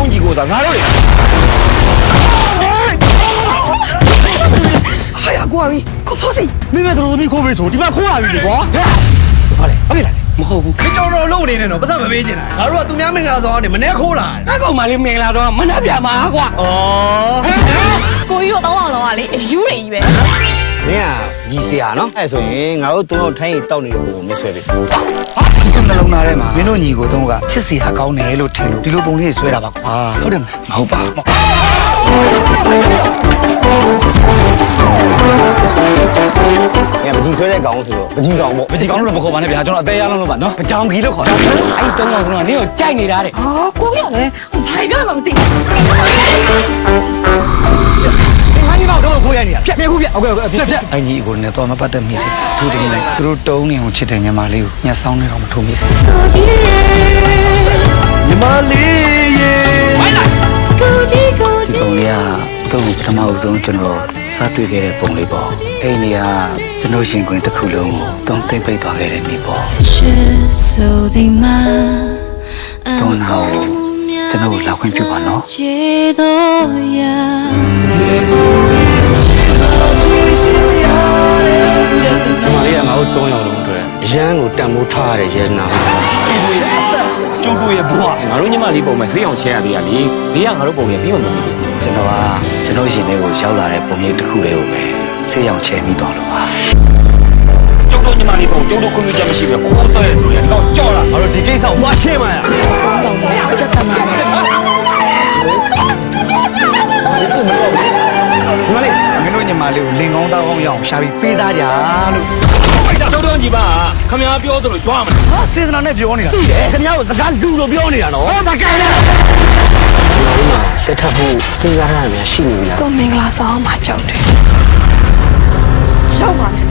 င်းကြီးကိုသာငါတို့လေဟာရကွာမီကိုဖို့စီမင်းမတို့သမီးခိုးပေးဆိုဒီမှာခိုးရပြီလေကွာဟာလေဟုတ်ပြီလားမဟုတ်ဘူးခေတော်တော်လုံးနေနေတော့ပတ်စံမပေးချင်တာငါတို့ကသူများမင်္ဂလာဆောင်ကနေမနေ့ခိုးလာတယ်ကောင်မလေးမင်္ဂလာဆောင်မနှက်ပြမှာကွာဩကိုကြီးတို့တော့လောကလေအယူတွေကြီးပဲမင်းကကြီးစရာနော်အဲ့ဆိုရင်ငါတို့သုံးတော့ထိုင်းရီတောက်နေတဲ့ကိုမဆွဲပြီဟာဒီနှလုံးသားထဲမှာမင်းတို့ညီကိုသုံးကချစ်စီဟာကောင်းတယ်လို့ထင်လို့ဒီလိုပုံလေးဆွဲတာပါကွာဟုတ်တယ်မလားမဟုတ်ပါဘူးပကြီးဆွဲတဲ့ကောင်ဆိုတော့ပကြီးကောင်ပေါ့ပကြီးကောင်လို့မခေါ်ပါနဲ့ဗျာကျွန်တော်အသေးရလုံးလို့ပါနော်ပကြောင်ကြီးလို့ခေါ်တာအဲ့တုံးကောင်ကနင်းကိုကြိုက်နေတာတဲ့ဟာကိုကြီးကလည်းဘာပြောမှမသိငါညီမတော့ကိုရနေရဖြတ်ပြခုဖြတ်ဟုတ်ကဲ့ဖြတ်အညီကိုလည်းတော့မပတ်သက်မိစေသူတင်လိုက်သူတို့တုံးနေအောင်ချစ်တဲ့ညီမလေးကိုညှက်ဆောင်နေတော့မထုံမိစေညီမလေးရေဝိုင်းလိုက်ကိုကြီးပုံလေးကတော့ပထမဆုံးကျွန်တော်စတွေ့ခဲ့တဲ့ပုံလေးပေါ့အဲ့ဒီကကျွန်တော်ရှင်ခွင်တစ်ခုလုံးကိုတုံးသိမ့်ပိတ်သွားခဲ့တဲ့နေ့ပေါ့တုံးတော့ကျွန်တော်လာခွင့်ပြုပါနော်မာရီယာငါတို့3ယောက်လုံးအတွက်ရန်ကိုတန်မိုးထားရတဲ့ရဲနာကျုပ်တို့ရဲ့ဘွားငါတို့ညီမလေးပုံမဲ့ဆေးအောင်ချဲရသေးရလေဘေးကငါတို့ပုံရဲ့ပြီးမှမပြီးဘူးကျွန်တော်ရှင်လေးကိုရောက်လာတဲ့ပုံလေးတစ်ခုလေးကိုပဲဆေးရောင်ချဲမိသွားလို့ပါကျုပ်တို့ညီမလေးပုံကျုပ်တို့ခွင့်ပြုချက်မရှိဘူးကိုယ်ဆွဲရဆိုရင်ဒီကောင်ကြောက်လာငါတို့ဒီကိစ္စကိုသွားရှင်းမှာရမလေးမင်းတို့ညီမလေးကိုလင်ကောင်းတောင်းအောင်ရအောင်ရှာပြီးပေးစားကြလို့ကျုပ်တို့ညီမခမပြောသလိုကြွားမလားဟာစေတနာနဲ့ပြောနေတာသိတယ်ခင်ဗျားတို့စကားလူလိုပြောနေတာနော်ဟောတကယ်လေတက်ထဖို့စဉ်းစားရမှာရှိနေပြီလားကိုမင်္ဂလာဆောင်မှာကြောက်တယ်ရောက်ပါမယ်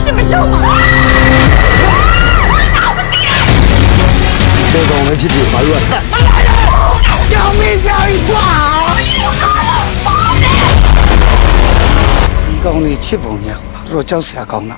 ရှင်မရောက်ပါဘူးကောင်လည်းဖြစ်ဖြစ်ဘာလို့ကကြောင်မင်းကြောင်ကွာဒီကောင်လေးချစ်ပုံရတော့ကြောက်စရာကောင်းတာ